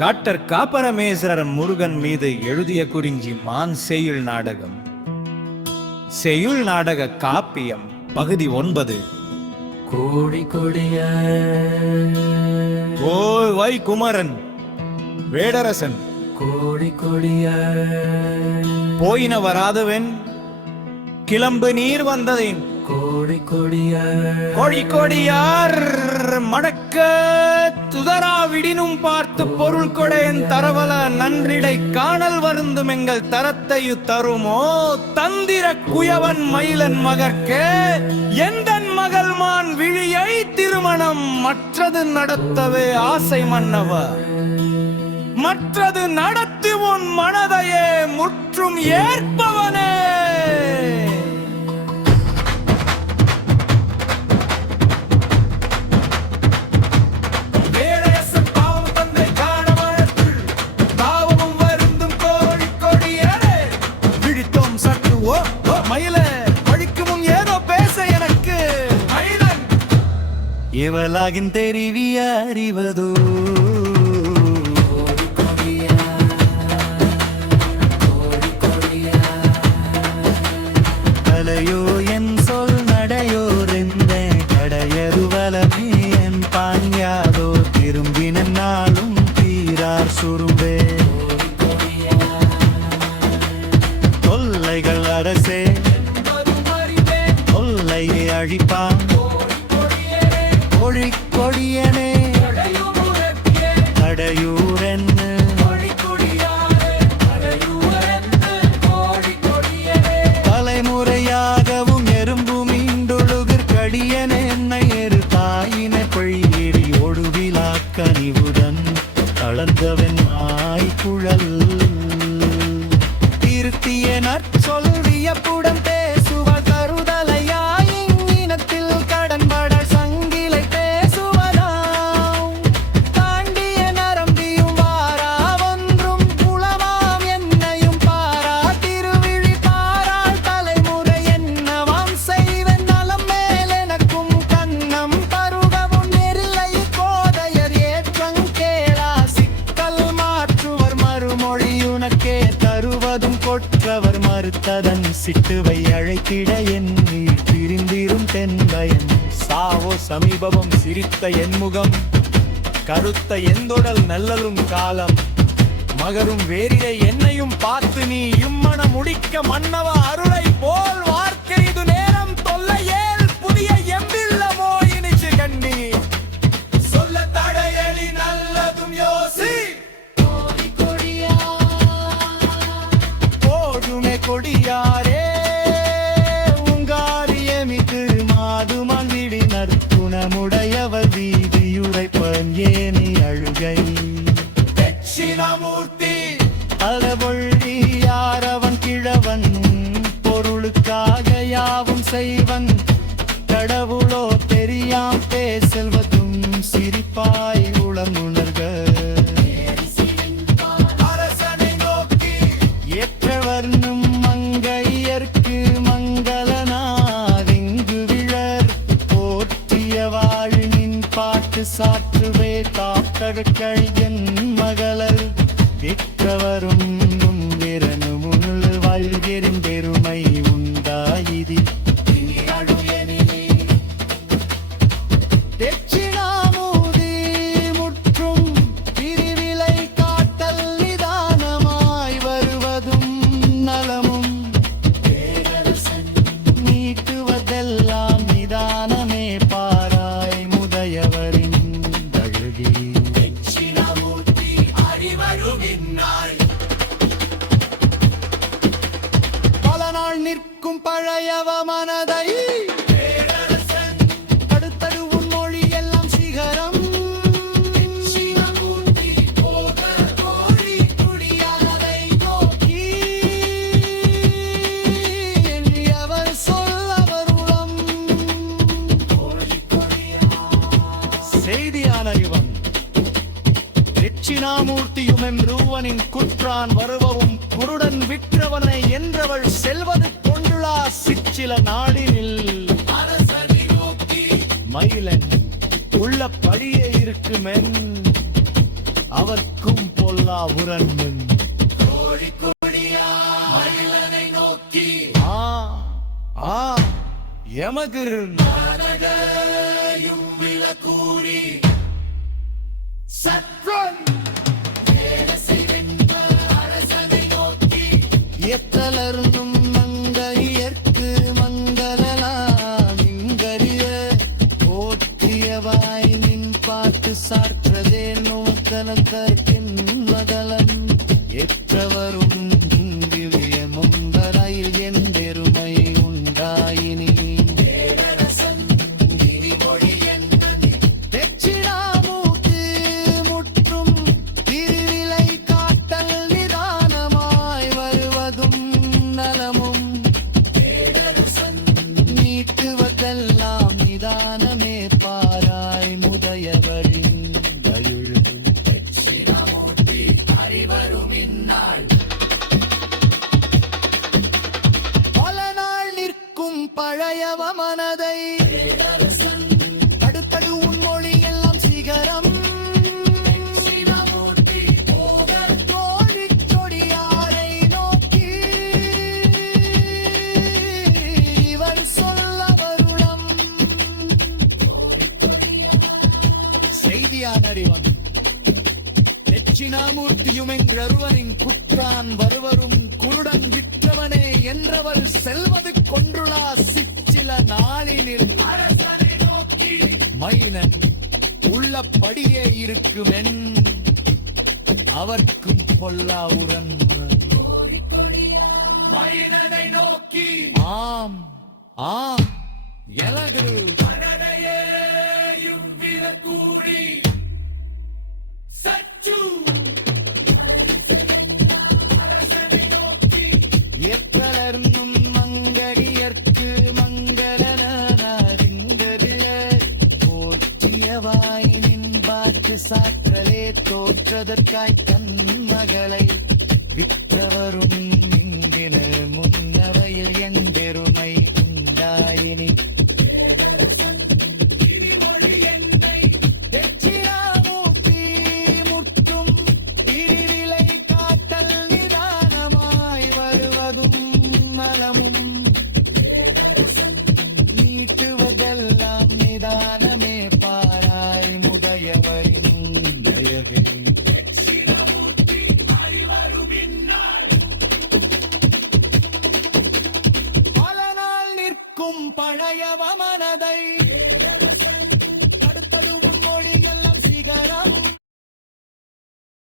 Doctor காப்பரமேஸ்வரன் Murugan மீது எழுதிய குறிஞ்சி மான் செய்யுள் நாடகம். செய்யுள் நாடக காப்பியம் பகுதி 9. கோடி கொடிய ஓய் வை குமரன் வேடரசன் கோடி கொடிய போயின வராதவன் கிளம்பு நீர் வந்ததேன் கோடி கொடிய கோழிக்கோடியார் மடக்க துதராவிடினும் பார்த்து பொருள் கொடையன் தரவல நன்றிடை காணல் வருந்தும் எங்கள் தரத்தையு தருமோ தந்திர குயவன் மயிலன் மகற்கே எந்தன் மகள் மான் விழியை திருமணம் மற்றது நடத்தவே ஆசை மன்னவ மற்றது நடத்தி உன் மனதையே முற்றும் ஏற்பவனே. இவளாகின் தெரிவிய அறிவதோ தலையோ என் சொல் நடையோரெந்த கடையருவலமே என் பாஞ்சாதோ திரும்பின நாளும் தீரார் சுரும்பே தொல்லைகள் அரசே தொல்லையை அழிப்பான் கொடியனே கடையூரென்னு தலைமுறையாகவும் எறும்பு மீண்டுழுகிர் கடியன என்னை எரு தாயின பழியேறி ஒடுவிலா கனிவுடன் கலந்தவன் ஆய்குழல் திருத்திய நற்சொல் வியப்புடன் பேசுவ தருதலையாய் இனத்தில் கடன்பட கொற்றவர் மறுத்ததன் சிட்டுவை அழைத்திட என் நீர் பிரிந்திரும் தென்பயன் சாவோ சமீபமும் சிரித்த என்முகம் கருத்த எந்தொடல் நல்லதும் காலம் மகரும் வேறிலை என்னையும் பார்த்து நீ இம்மன முடிக்க மன்னவ அருளை போல் வார்க்கை இது நேரம் தொல்லையேல் புதிய எம்பில்லமோ இனிச்சு கண்ணி சொல்ல தடையலி நல்லதும் யோசி கொடியாரே உங்காரியமிக்கு மாதுமான் விடினர் குணமுடையவர் வீதியுரைப்பன் ஏனி அழுகை தட்சிணாமூர்த்தி அளவொழி யாரவன் கிழவன் பொருளுக்காக யாவும் செய்வன் கடவுளோ தெரியாம் பேசல்வதும் சிரிப்பாய் உளமுணர்க ஏற்றவர்னும் மங்கையர்க்கு மங்களனாதிங்கு விழர் போற்றிய வாழினின் பாட்டு சாற்றுவே காக்கழுக்கழியன் மகளர் விற்றவரும் விரனு முனுள் வாழ்கிறின் பெருமை உண்டாயிதி நிற்கும் பழையவ மனதை அடுத்தடு உன் மொழி எல்லாம் சிகரம் நோக்கி அவர் சொல்லவர் உளம் செய்தியான இவன் தட்சிணாமூர்த்தியும் எம்ரூவனின் குற்றான் வருவவும் குருடன் விற்றவனை என்றவள் செல்வது கொண்டுளா சிற்சில நாடினில் மயிலன் உள்ள படியே இருக்குமென் அவர்க்கும் பொல்லாவுரன் எமது எத்தலர்ந்தும் மங்கையர்க்கு மங்களலாம் இங்கரிய போற்றியவாய் நின் பாட்டு சாற்றதே நோக்கலத்தற்கின் மகளன் எற்றவரும் இங்கிவிய முந்தரையில் என் பெருமை உண்டாயினி தெட்சிணாமூர்த்தி முற்றும் திருவிலை காட்டல் நிதானமாய் வருவதும் நலமும் நீட்டுவதெல்லாம் நிதானமே பாராய் முதையவரின் தயுள் பல நாள் நிற்கும் பழையவ மனதை அடுத்தடு உன் மொழி எல்லாம் சிகரம் தோழிக் கொடியாரை நோக்கி இவர் சொல்ல வருளம் செய்தியானறிவன் தட்சிணாமூர்த்தியும் என்றொருவனின் குற்றான் வருவரும் குருடன் விற்றவனே என்றவர் செல்வது கொன்றுளா சிற்சில நாளினில் மைனன் உள்ளபடியே இருக்குமென் அவர்க்கும் பொல்லாவுரன் மைனனை நோக்கி ஆம் ஆம் எலகு கூறி சச்சு எத்தலர்ந்தும் மங்கடியர்க்கு மங்களனாரிங்கரிய போற்றியவாய் நின் பாட்டு சாற்றலே தோற்றதற்காய் தன் மகளை விற்றவரும் இங்கின முன்னவையில் என்